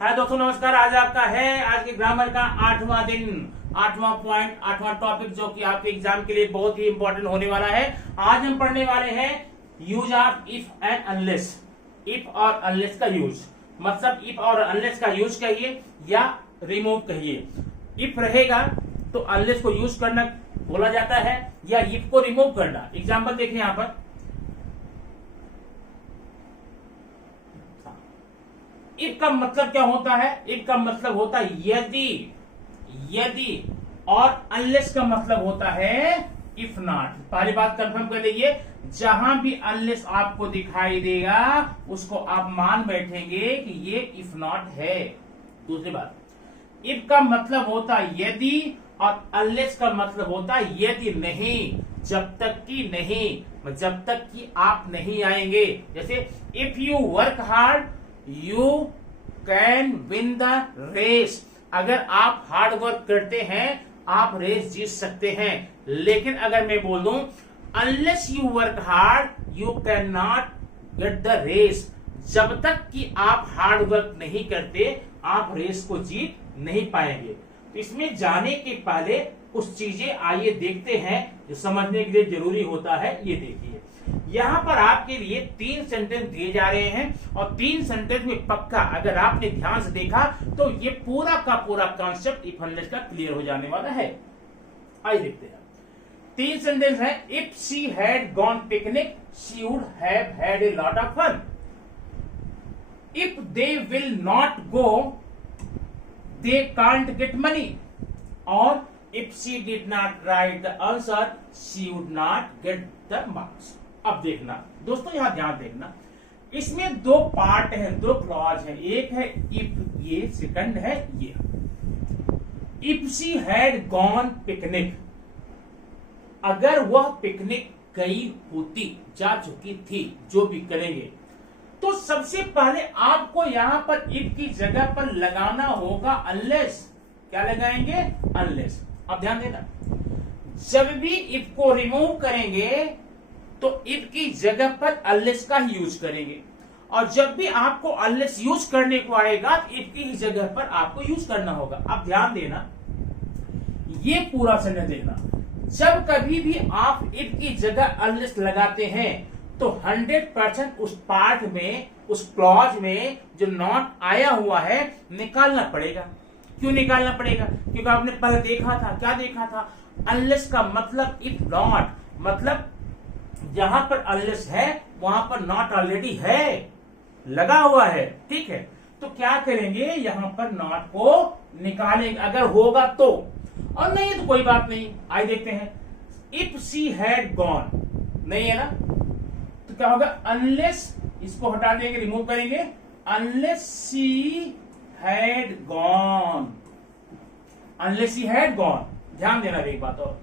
हाय दोस्तों, नमस्कार। आज आपका है आज के ग्रामर का 8वां दिन, 8वां पॉइंट, 8वां टॉपिक, जो कि आपके एग्जाम के लिए बहुत ही इंपॉर्टेंट होने वाला है। आज हम पढ़ने वाले हैं use of if and unless. If और अनलेस का यूज, मतलब इफ और अनलेस का यूज कहिए या रिमूव कहिए। इफ रहेगा तो अनलेस को यूज करना बोला जाता है या इफ को रिमूव करना। एग्जाम्पल देखिए यहां पर, इफ का मतलब क्या होता है? इफ का मतलब होता है यदि, और अनलेस का मतलब होता है इफ नॉट। पहली बात कंफर्म कर लीजिए, जहां भी अनलेस आपको दिखाई देगा उसको आप मान बैठेंगे कि ये इफ नॉट है। दूसरी बात, इफ का मतलब होता है यदि और अनलेस का मतलब होता है यदि नहीं, जब तक कि नहीं, जब तक कि आप नहीं आएंगे। जैसे if you work hard you can win the race. अगर आप हार्ड वर्क करते हैं आप रेस जीत सकते हैं। लेकिन अगर मैं बोल दूं unless you work hard you can not get the race, जब तक कि आप हार्ड वर्क नहीं करते आप रेस को जीत नहीं पाएंगे। तो इसमें जाने के पहले कुछ चीजें आइए देखते हैं जो समझने के लिए जरूरी होता है। ये देखिए, यहाँ पर आपके लिए 3 सेंटेंस दिए जा रहे हैं और 3 सेंटेंस में पक्का अगर आपने ध्यान से देखा तो ये पूरा का पूरा कॉन्सेप्ट इफ अनलेस का क्लियर हो जाने वाला है। आइए देखते हैं। 3 सेंटेंस है। If she had gone picnic she would have had a lot of fun. If they will not go they can't get money. और if she did not write the answer she would not get the marks. अब देखना दोस्तों, यहां ध्यान देखना, इसमें 2 part हैं, 2 clause हैं। एक है इफ, ये सेकंड है ये। If she had gone picnic, अगर वह पिकनिक गई होती, जा चुकी थी, जो भी करेंगे, तो सबसे पहले आपको यहां पर इफ की जगह पर लगाना होगा अनलेस। क्या लगाएंगे? अनलेस। अब ध्यान देना, जब भी इफ को रिमूव करेंगे तो इफ की जगह पर अनलेस का ही यूज करेंगे, और जब भी आपको अनलेस यूज करने को आएगा तो इफ की ही जगह पर आपको यूज करना होगा। अब ध्यान देना, ये पूरा सेंटेंस देखना, जब कभी भी आप इफ की जगह अनलेस लगाते हैं तो 100% उस पार्ट में, उस क्लॉज में जो नॉट आया हुआ है निकालना पड़ेगा। क्यों निकालना पड़ेगा? क्योंकि आपने पहले देखा था, क्या देखा था? अनलेस का मतलब इफ नॉट, मतलब जहां पर अनलेस है वहां पर नॉट ऑलरेडी है, लगा हुआ है। ठीक है, तो क्या करेंगे, यहां पर नॉट को निकालेंगे अगर होगा तो, और नहीं तो कोई बात नहीं। आइए देखते हैं। इफ शी हैड गॉन, नहीं है ना, तो क्या होगा? अनलेस, इसको हटा देंगे, रिमूव करेंगे। Unless she had gone, unless she had gone. ध्यान देना एक बात और,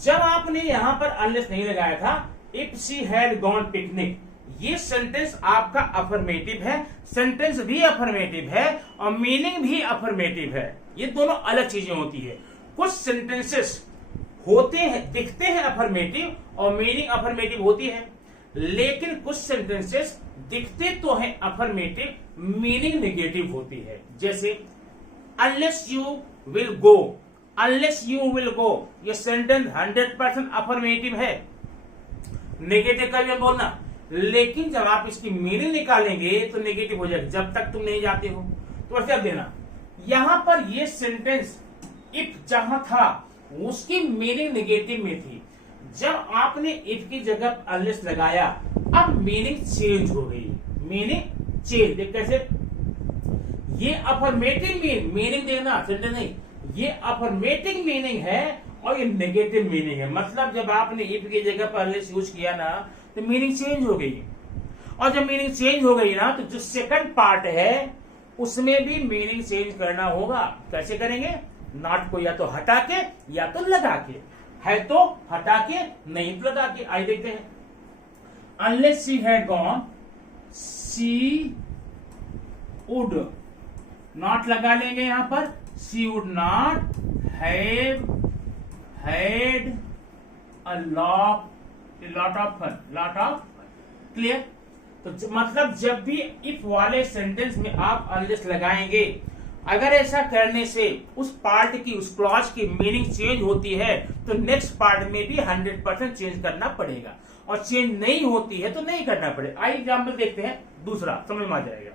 जब आपने यहां पर अनलेस नहीं लगाया था, if she had gone picnic, ये सेंटेंस आपका अफर्मेटिव है, सेंटेंस भी अफर्मेटिव है और मीनिंग भी अफर्मेटिव है। ये दोनों अलग चीजें होती है। कुछ सेंटेंसेस होते हैं, दिखते हैं अफर्मेटिव और मीनिंग अफर्मेटिव होती है, लेकिन कुछ सेंटेंसेस दिखते तो हैं अफर्मेटिव, मीनिंग नेगेटिव होती है। जैसे unless you will go, unless you will go, ये सेंटेंस 100% अफर्मेटिव है, नेगेटिव का भी बोलना, लेकिन जब आप इसकी मीनिंग निकालेंगे तो नेगेटिव हो जाएगा, जब तक तुम नहीं जाते हो। तो वैसे अब देना, यहां पर ये सेंटेंस इफ जहां था उसकी मीनिंग नेगेटिव में थी, जब आपने इफ की जगह अनलेस लगाया अब मीनिंग चेंज हो गई। मीनिंग चेंज देख कैसे, ये अफर्मेटिव मीनिंग देखना, सेंटेंस नहीं, ये अफर्मेटिव मीनिंग है और ये नेगेटिव मीनिंग है। मतलब जब आपने इफ की जगह पर अनलेस यूज किया ना तो मीनिंग चेंज हो गई, और जब मीनिंग चेंज हो गई ना तो जो सेकंड पार्ट है उसमें भी मीनिंग चेंज करना होगा। कैसे करेंगे? नॉट को या तो हटा के या तो लगा के, है तो हटा के, नहीं तो लगा के। आइए देखते हैं। Unless she had gone she would, not लगा लेंगे यहां पर, she would not have had a lot of fun, lot of, clear. तो मतलब जब भी इफ वाले सेंटेंस में आप अनलेस लगाएंगे, अगर ऐसा करने से उस पार्ट की, उस क्लॉज की मीनिंग चेंज होती है तो नेक्स्ट पार्ट में भी 100% चेंज करना पड़ेगा, और चेंज नहीं होती है तो नहीं करना पड़ेगा। आइए एग्जाम्पल देखते हैं, दूसरा समझ में आ जाएगा।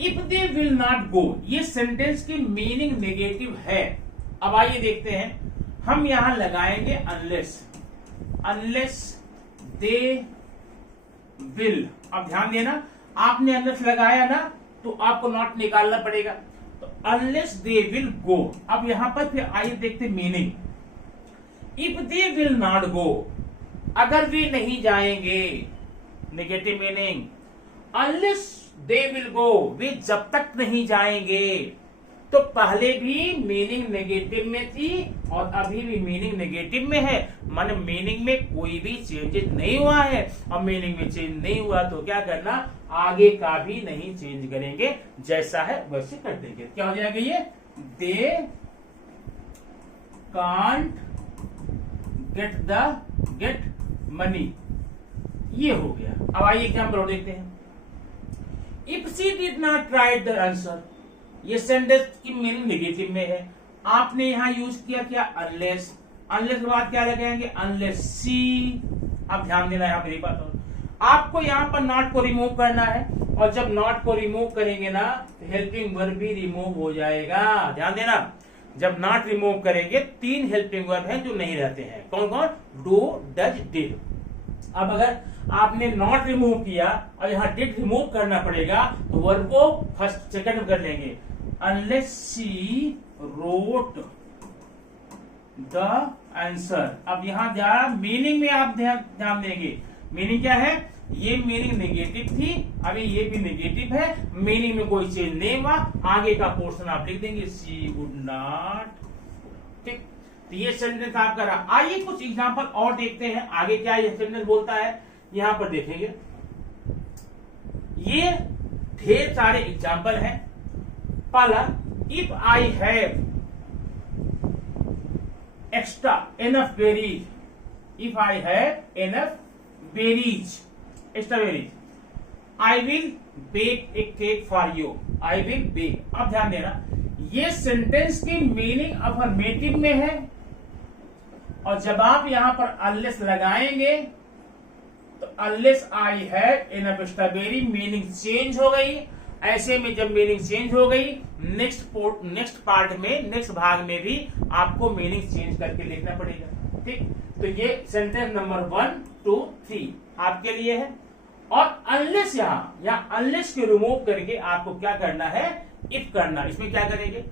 इफ दे विल नॉट गो, ये सेंटेंस की मीनिंग नेगेटिव है। अब आइए देखते हैं, हम यहां लगाएंगे अनलेस, अनलेस दे विल। अब ध्यान देना, आपने अनलेस लगाया ना तो आपको नॉट निकालना पड़ेगा। तो अनलेस दे विल गो। अब यहां पर फिर आइए देखते meaning. If they will not go, अगर वे नहीं जाएंगे, negative meaning. Unless they will go, वे जब तक नहीं जाएंगे। तो पहले भी मीनिंग नेगेटिव में थी और अभी भी मीनिंग नेगेटिव में है, माने मीनिंग में कोई भी चेंजेस नहीं हुआ है। और मीनिंग में चेंज नहीं हुआ तो क्या करना, आगे का भी नहीं चेंज करेंगे, जैसा है वैसे कर देंगे। क्या हो जाएगा ये, दे कांट गेट मनी, ये हो गया। अब आइए एग्जाम्पल और देखते हैं। If she did not write the answer, ये सेंटेंस की मीनिंग नेगेटिव में है। आपने यहां यूज किया क्या, अनलेस। अनलेस के बाद क्या लगाएंगे, अनलेस सी। अब ध्यान देना यहां मेरी बात, आपको यहां पर नॉट को रिमूव करना है, और जब नॉट को रिमूव करेंगे ना तो हेल्पिंग वर्ब भी रिमूव हो जाएगा। ध्यान देना, जब नॉट रिमूव करेंगे 3 हेल्पिंग वर्ब हैं जो नहीं रहते हैं। कौन कौन, डू, डज, डिड। अब अगर आपने नॉट रिमूव किया और यहां डिड रिमूव करना पड़ेगा, तो वर्ब को फर्स्ट सेकंड में कर लेंगे। Unless she wrote the answer. अब यहां मीनिंग में आप ध्यान देंगे, मीनिंग क्या है, ये मीनिंग नेगेटिव थी, अभी ये भी नेगेटिव है, मीनिंग में कोई चेंज नहीं हुआ। आगे का पोर्शन आप लिख देंगे, शी वुड नॉट। ठीक, तो ये सेंटेंस आपका रहा। आइए कुछ एग्जांपल और देखते हैं, आगे क्या ये सेंटेंस बोलता है, यहां पर देखेंगे। ये ढेर सारे एग्जांपल हैं। पहला, if I have extra enough berries, if I have enough berries, extra berries, I will bake a cake for you, I will bake. अब ध्यान देना, ये सेंटेंस की मीनिंग अफर्मेटिव में है, और जब आप यहां पर अनलेस लगाएंगे तो unless I have enough extra berry, meaning change हो गई। ऐसे में जब मीनिंग चेंज हो गई, नेक्स्ट पार्ट में, नेक्स्ट भाग में भी आपको मीनिंग चेंज करके लिखना पड़ेगा। ठीक, तो ये सेंटेंस नंबर 1, 2, 3 आपके लिए है। और अनलेस यहां अनलेस के रिमूव करके आपको क्या करना है, इफ करना। इसमें क्या करेंगे,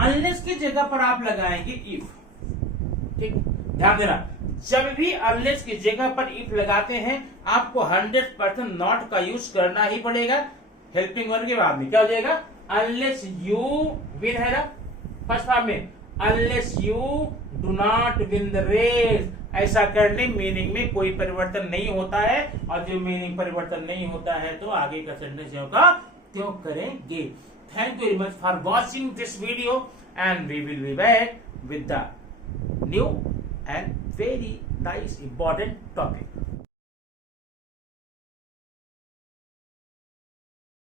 अनलेस की जगह पर आप लगाएंगे इफ। ठीक, ध्यान देना, जब भी अनलेस की जगह पर इफ लगाते हैं आपको 100% नॉट का यूज करना ही पड़ेगा। हेल्पिंग वर्ब के बाद में क्या हो जाएगा, अनलेस यू विन है ना फर्स्ट फॉर्म में, unless you do not win the race. ऐसा करने मीनिंग में कोई परिवर्तन नहीं होता है, और जो मीनिंग परिवर्तन नहीं होता है तो आगे का सेंटेंस होगा क्यों करेंगे। Thank you very much for watching this video, and we will be back with the new and very nice important topic.